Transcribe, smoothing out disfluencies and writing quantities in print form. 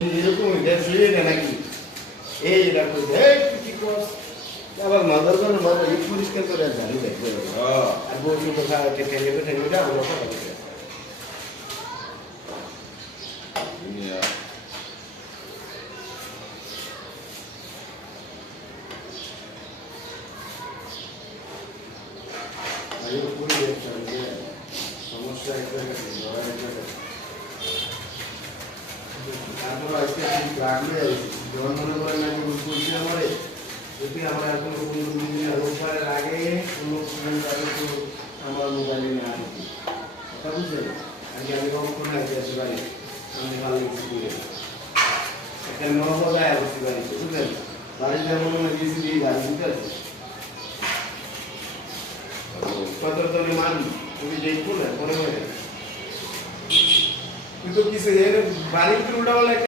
এরকম দেখলি না নাকি এই এটা কইছে এই তুই কি করছ আবার মাদার জন্য বাবা এই পরিষ্কার করে জানি দেখবে আর বলছি তো খাওয়া ঠেলে যা আমরা কথা বলতে সমস্যা একটা তারপর আজকে রাখলে যখন মনে করেন নাকি বলছি আমার যদি আমার এখন রোববারের আগে কোনো আমার মোবাইলে নেওয়া হতো কথা বুঝলেন আজকে আমি কখন আগে আসি বাড়ি আমি ভালো কিছু একটা নবায় আসছি বাড়িতে বুঝলেন বাড়িতে এমন গেছি দিয়ে গাড়ি দিতে আছে কত তুমি মানি তুমি যেই করলে মনে হয় কিন্তু কিছু বাড়িতে উল্টা